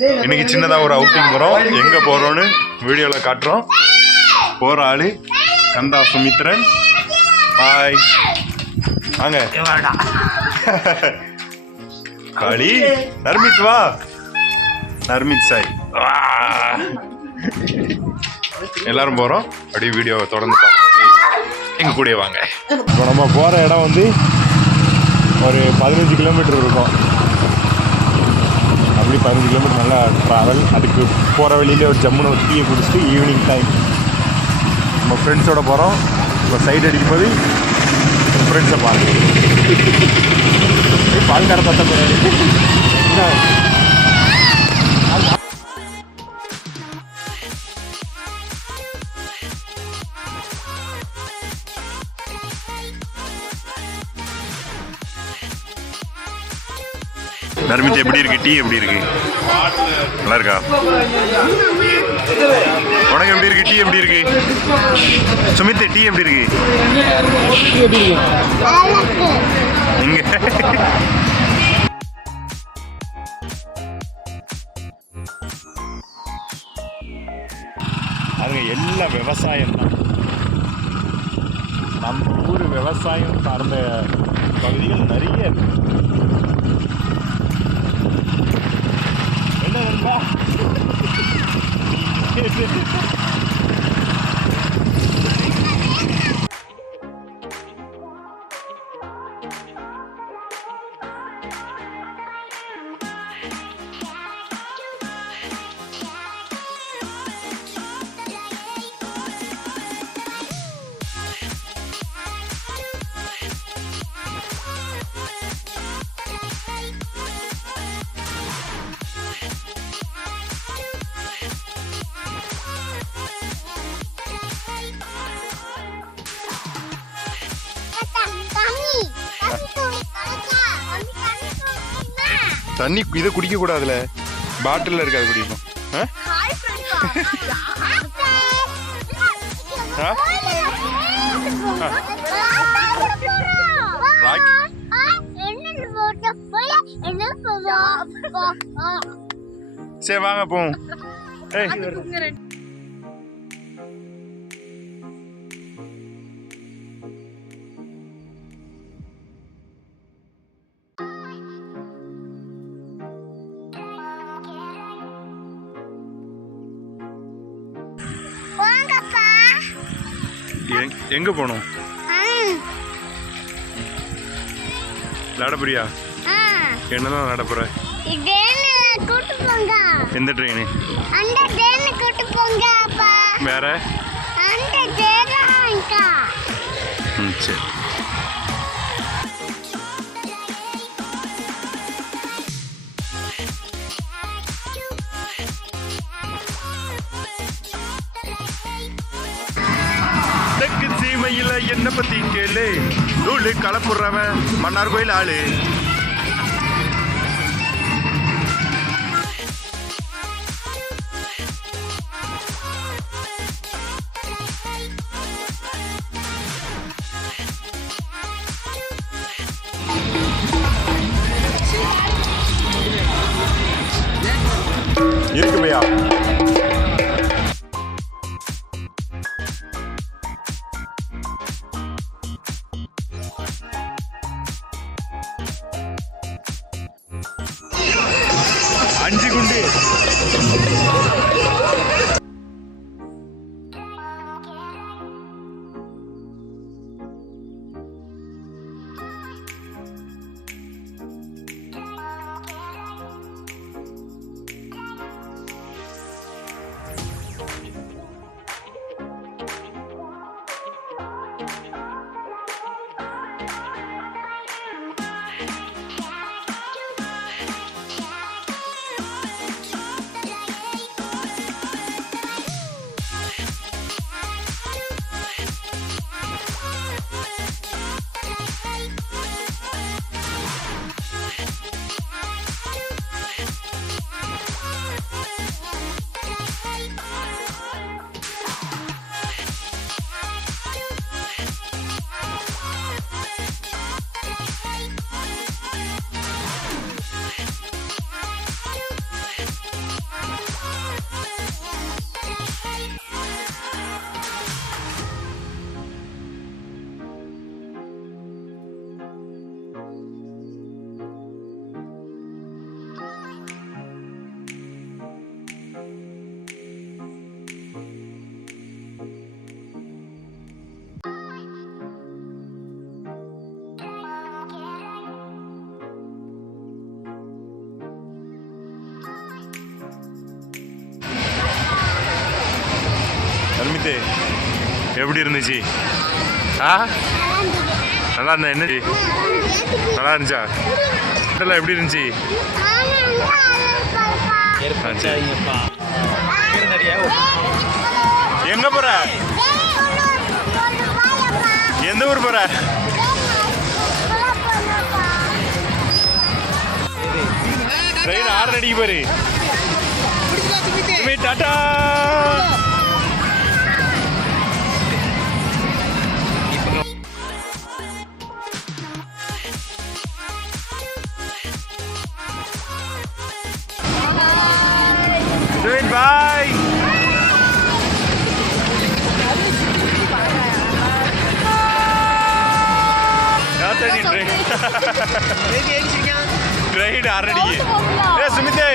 இன்னைக்கு சின்னதாக ஒரு அவுட்டிங் போகிறோம். எங்கே போகிறோன்னு வீடியோவில் காட்டுறோம். போகிற ஆள் கந்தா சுமித்ரன். ஹாய் வாங்க. காளி நர்மித் வா. நர்மித் சாய் எல்லாரும் போகிறோம். அப்படியே வீடியோவை தொடர்ந்து பார்த்து எங்கள் கூடயே வாங்க. இப்போ நம்ம போகிற இடம் வந்து ஒரு 15 கிலோமீட்டர் இருக்கும். அப்படி 15 கிலோமீட்டர் நல்லா ட்ராவல். அதுக்கு போகிற வழியிலே ஒரு ஜம்முன்னு ஒரு டீயை குடிச்சிட்டு ஈவினிங் டைம் நம்ம ஃப்ரெண்ட்ஸோடு போகிறோம். இப்போ சைடு அடிக்கும் போது ஃப்ரெண்ட்ஸை பார்த்து பால்கார பார்த்தா போகிறாரு. நர்மித் எப்படி இருக்கு? டீ எப்படி இருக்கு? நல்லா இருக்கா? உனக்கு எப்படி இருக்கு? டீ எப்படி இருக்கு? சுமித் டீ எப்படி இருக்கு? இங்க அதுங்க எல்லாம் விவசாயம் தான். நம்ம ஊர் விவசாயம் சார்ந்த பகுதிகள் நிறைய இருக்கு. என்ன நண்பா? தண்ணி இதை குடிக்க கூடாதுல, பாட்டில் இருக்காது குடிக்கும். சரி வாங்க போவோம். எங்க போனோம்? நடப்புறியா? என்னதான் நடப்புற? எந்த ட்ரெயின்? வேற? சரி. சீமையில என்ன பத்தி கேளு, நூலு கலப்புறவன் மன்னார் கோயில் ஆளு. இருக்கு பையா. அஞ்சு குண்டு. சுமித்து எப்படி இருந்துச்சு? ஆ நல்லா இருந்தா என்ன நல்லா இருந்துச்சா? எப்படி இருந்துச்சு? எங்க போற? எந்த ஊர் போற? ட்ரெயின் 6 அடிக்கு போரு. Tata. Bye. Train already. Hey, Sumite.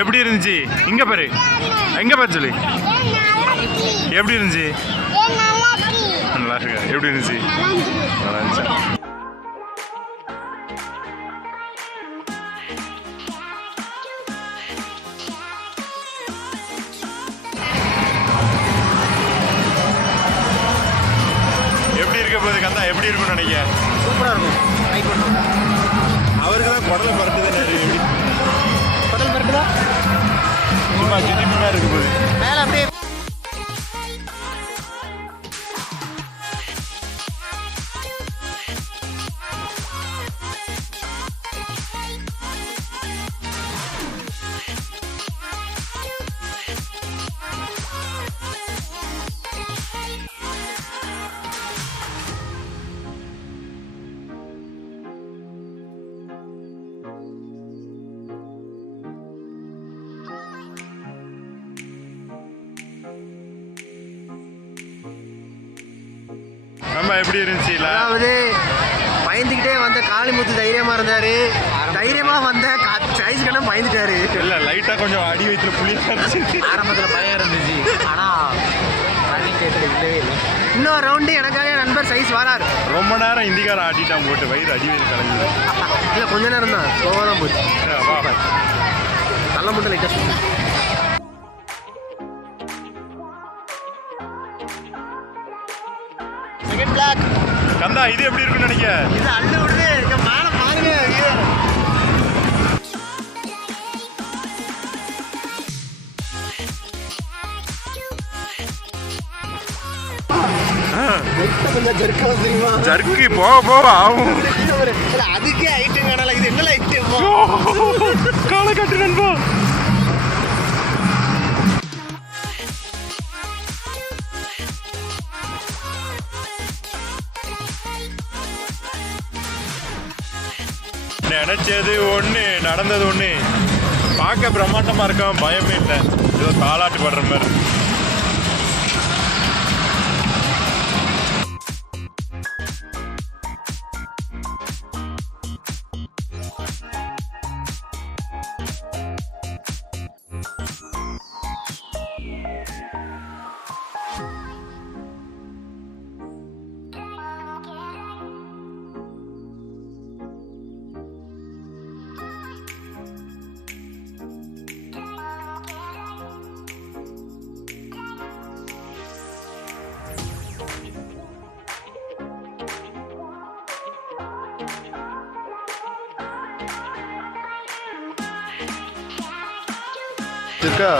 எப்படி இருந்துச்சு? இங்க பாரு, எங்க பாரு சொல்லு. எப்படி இருந்துச்சு? நல்லா இருக்கு. எப்படி இருந்துச்சு? நல்லா இருந்துச்சு. எப்படி இருக்க போகுது கந்தா? எப்படி இருக்கும்னு நினைக்க? சூப்பரா இருக்கும். அவருக்கு தான் குடலை பறக்குது. சும்மா ஜிடிப்பா இருக்கு போது மேல அப்படியே நம்ம எப்படி இருந்துச்சு? அதாவது பயந்துக்கிட்டே வந்த காளிமுத்து தைரியமா இருந்தாரு. தைரியமா வந்த சைஸ் கண்ணா பயந்துட்டாரு. இல்ல லைட்டா கொஞ்சம் அடி வயிற்றுல புளி ஆரம்பத்துல பயம் இருந்துச்சு. ஆனா ரன்னிங் கேட்கல இல்லவே இல்லை. இன்னொரு ரவுண்டு எனக்காக நண்பர் சைஸ் வராரு. ரொம்ப நேரம் இந்திக்கார ஆட்டிட்டான் போட்டு வயிறு அடி வயிறு கலங்குது. இல்லை கொஞ்ச நேரம் தான் ஸ்லோவாக தான் போச்சு. நல்ல மட்டும் லைட்டாக செகண்ட் பிளாக். கந்தா இது எப்படி இருக்குன்னு நினைக்க? இது அள்ளு விடுது. மேலே பாருங்க. ஜர்க்கு போக போக ஆகும். அதுக்கே ஐட்டம் காணல. இது என்ன ஐட்டம்? காலை கட்டு நண்பா. நினைச்சது ஒண்ணு நடந்தது ஒண்ணு. பார்க்க பிரம்மாண்டமா இருக்கான், பயமே இல்லை. ஏதோ தாளாட்டு படுற மாதிரி. இருக்கா